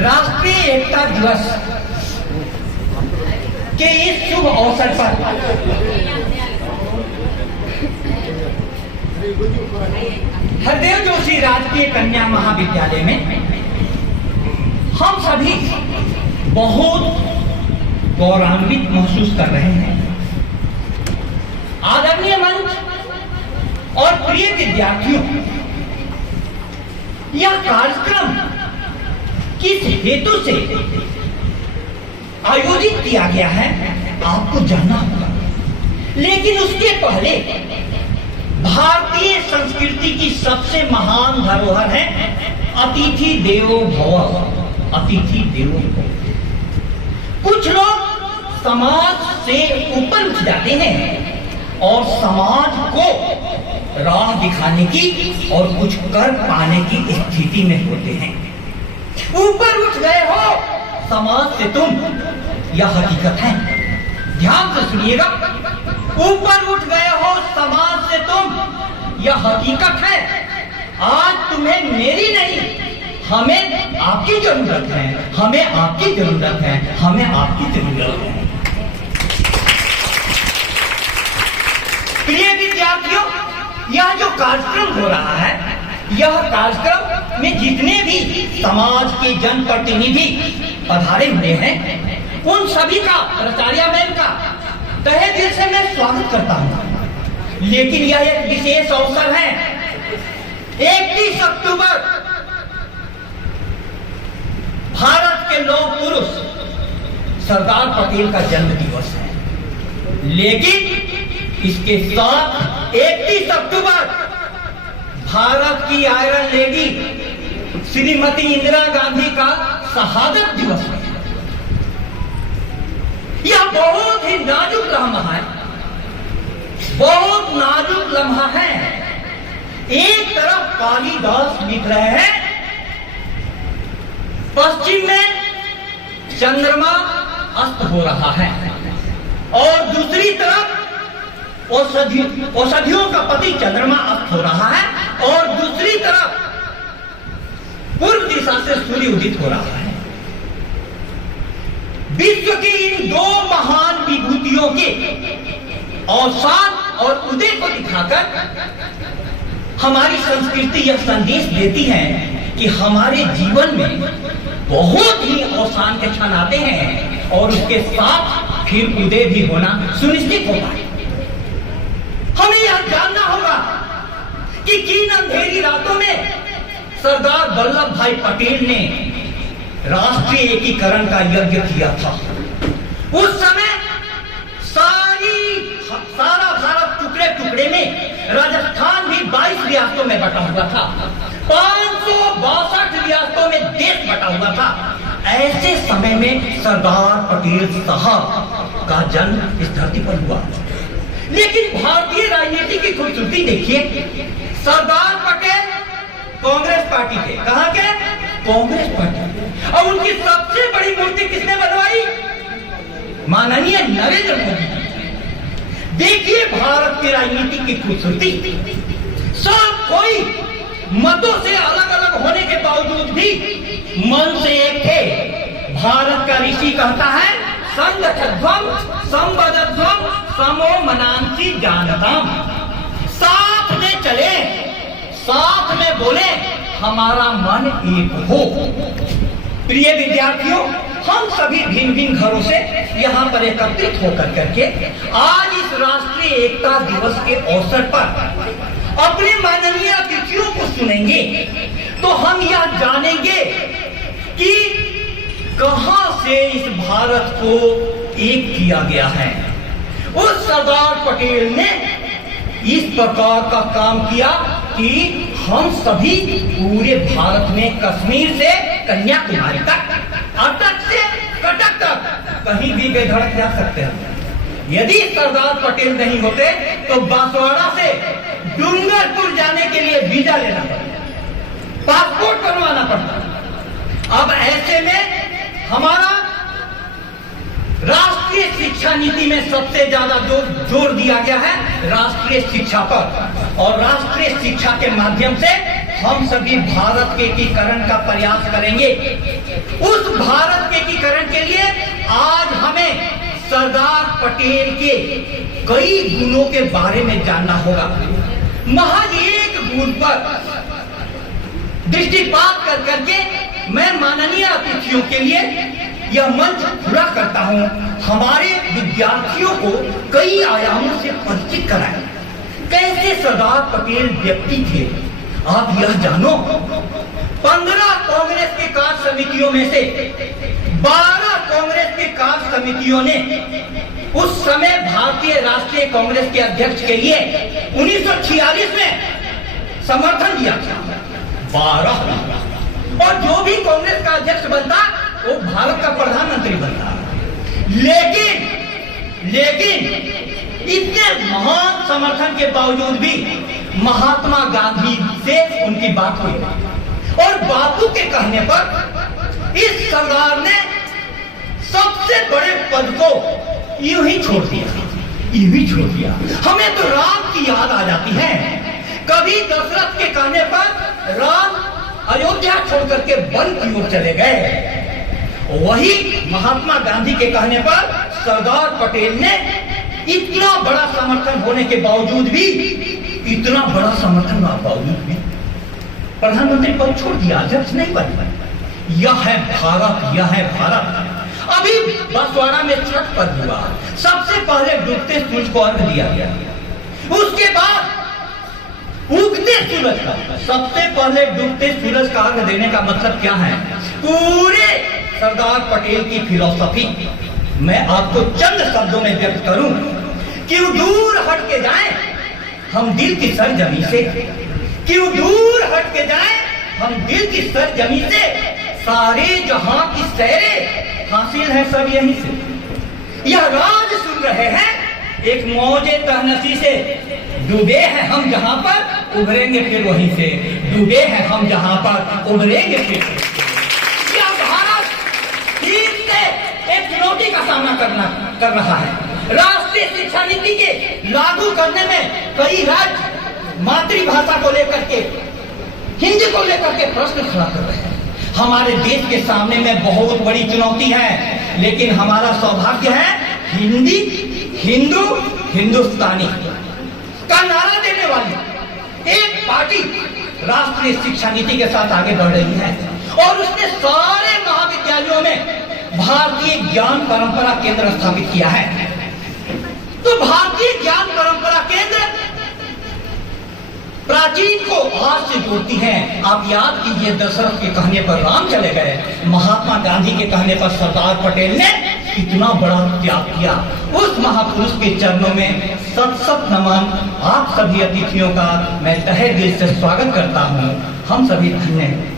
राष्ट्रीय एकता दिवस के इस शुभ अवसर पर हरदेव जोशी राजकीय कन्या महाविद्यालय में हम सभी बहुत गौरवान्वित महसूस कर रहे हैं। आदरणीय मंच और प्रिय विद्यार्थियों, यह कार्यक्रम किस हेतु से आयोजित किया गया है आपको जानना होगा, लेकिन उसके पहले भारतीय संस्कृति की सबसे महान धरोहर है अतिथि देवो भव। अतिथि देवो भव। कुछ लोग समाज से ऊपर उठ जाते हैं और समाज को राह दिखाने की और कुछ कर पाने की स्थिति में होते हैं। ऊपर उठ गए हो समाज से तुम, यह हकीकत है। ध्यान से सुनिएगा, ऊपर उठ गए हो समाज से तुम, यह हकीकत है। आज तुम्हें मेरी नहीं, हमें आपकी जरूरत है, हमें आपकी जरूरत है, हमें आपकी जरूरत है। प्रिय विद्यार्थियों, यह जो कार्यक्रम हो रहा है, यह कार्यक्रम में जितने भी समाज के जनप्रतिनिधि पधारे हुए हैं, उन सभी का, प्राचार्य मैम का तहे दिल से मैं स्वागत करता हूं। लेकिन यह एक विशेष अवसर है। 31 अक्टूबर भारत के लौह पुरुष सरदार पटेल का जन्म दिवस है, लेकिन इसके साथ 31 अक्टूबर भारत की आयरन लेडी श्रीमती इंदिरा गांधी का शहादत दिवस है। यह बहुत ही नाजुक लम्हा है, बहुत नाजुक लम्हा है। एक तरफ कालिदास लिख रहे हैं, पश्चिम में चंद्रमा अस्त हो रहा है, और दूसरी तरफ औषधियों का पति चंद्रमा अस्त हो रहा है, और दूसरी तरफ पूर्व दिशा से सूर्य उदित हो रहा है। विश्व की इन दो महान विभूतियों के अवसान और उदय को दिखाकर हमारी संस्कृति यह संदेश देती है कि हमारे जीवन में बहुत ही अवसान के क्षण आते हैं और उसके साथ फिर उदय भी होना सुनिश्चित होता है। हमें यह जानना होगा कि किन अंधेरी रातों में सरदार वल्लभ भाई पटेल ने राष्ट्रीय एकीकरण का यज्ञ किया था। उस समय सारा भारत टुकड़े टुकड़े में, राजस्थान भी 22 रियासतों में बटा हुआ था, 562 रियासतों में देश बटा हुआ था। ऐसे समय में सरदार पटेल साहब का जन्म इस धरती पर हुआ। लेकिन भारतीय राजनीति की खूबसूरती देखिए, सरदार पटेल कांग्रेस पार्टी के, कहां के? कांग्रेस पार्टी। और उनकी सबसे बड़ी मूर्ति किसने बनवाई? माननीय नरेंद्र मोदी। देखिए भारत की राजनीति की खूबसूरती। सब कोई मतों से अलग अलग होने के बावजूद भी मन से एक थे। भारत का ऋषि कहता है, संगठध्वम संबद्धध्वम समो मनांसी जानताम। साथ में चले, साथ में बोले, हमारा मन एक हो। प्रिय विद्यार्थियों, हम सभी भिन्न भिन्न घरों से यहाँ पर एकत्रित होकर करके आज इस राष्ट्रीय एकता दिवस के अवसर पर अपने माननीय अतिथियों को सुनेंगे, तो हम यह जानेंगे कि कहां से इस भारत को एक किया गया है। उस सरदार पटेल ने इस प्रकार का काम किया कि हम सभी पूरे भारत में कश्मीर से कन्याकुमारी तक, अटक से कटक तक कहीं भी बेधड़क जा सकते हैं। यदि सरदार पटेल नहीं होते तो बांसवाड़ा से डूंगरपुर जाने के लिए वीजा लेना पड़ता, पासपोर्ट बनवाना पड़ता। अब ऐसे में हमारा राष्ट्रीय शिक्षा नीति में सबसे ज्यादा जोर दिया गया है राष्ट्रीय शिक्षा पर, और राष्ट्रीय शिक्षा के माध्यम से हम सभी भारत के एकीकरण का प्रयास करेंगे। उस भारत के एकीकरण के लिए आज हमें सरदार पटेल के कई गुणों के बारे में जानना होगा। महज एक गुण पर दृष्टिपात कर करके मैं माननीय अतिथियों के लिए यह मंच खुला करता हूं। हमारे विद्यार्थियों को कई आयामों से परिचित कराएं। कैसे सरदार पटेल व्यक्ति थे आप यह जानो। 15 कांग्रेस के कार्य समितियों में से 12 कांग्रेस के कार्य समितियों ने उस समय भारतीय राष्ट्रीय कांग्रेस के अध्यक्ष के लिए 1946 में समर्थन दिया था। 12 और जो भी कांग्रेस का अध्यक्ष बनता वो भारत का प्रधानमंत्री बनता। लेकिन इतने महान समर्थन के बावजूद भी महात्मा गांधी से उनकी बात हुई और बापू के कहने पर इस सरदार ने सबसे बड़े पद को यूं ही छोड़ दिया। हमें तो राम की याद आ जाती है। कभी दशरथ के कहने पर राम अयोध्या छोड़ करके वन की ओर चले गए। वही महात्मा गांधी के कहने पर सरदार पटेल ने इतना बड़ा समर्थन होने के बावजूद भी प्रधानमंत्री पद छोड़ दिया, अध्यक्ष नहीं बन। यह है भारत। अभी बसवाड़ा में छठ पर्व हुआ। सबसे पहले डूबते सूरज को अर्घ दिया गया, उसके बाद उगते सूरज का। सबसे पहले डूबते सूरज का अर्घ देने का मतलब क्या है? पूरे सरदार पटेल की फिलॉसफी मैं आपको चंद शब्दों में व्यक्त करूं। क्यों दूर हट के जाएं हम दिल की सरजमी से, क्यों दूर हट के जाएं हम दिल की सरजमी से। सारे जहां की सैरे हासिल है सब यहीं से। यह राज सुन रहे हैं एक मौजे तहनसी से। डूबे हैं हम जहां पर उभरेंगे फिर वहीं से। डूबे हैं हम जहां पर उभरेंगे फिर। यह भारत फिर से एक चुनौती का सामना कर रहा है। राष्ट्रीय शिक्षा नीति के लागू करने में कई राज्य मातृभाषा को लेकर के, हिंदी को लेकर के प्रश्न खड़ा कर रहे हैं। हमारे देश के सामने में बहुत बड़ी चुनौती है, लेकिन हमारा सौभाग्य है हिंदी, हिंदू, हिंदुस्तानी का नारा देने वाली एक पार्टी राष्ट्रीय शिक्षा नीति के साथ आगे बढ़ रही है और उसने सारे महाविद्यालयों में भारतीय ज्ञान परंपरा केंद्र स्थापित किया है। तो भारतीय ज्ञान परंपरा केंद्र प्राचीन को आज से जोड़ती है। आप याद कीजिए दशरथ के कहने पर राम चले गए, महात्मा गांधी के कहने पर सरदार पटेल ने इतना बड़ा त्याग किया। उस महापुरुष के चरणों में सत नमन। आप सभी अतिथियों का मैं तहे दिल से स्वागत करता हूँ। हम सभी धन्य हैं।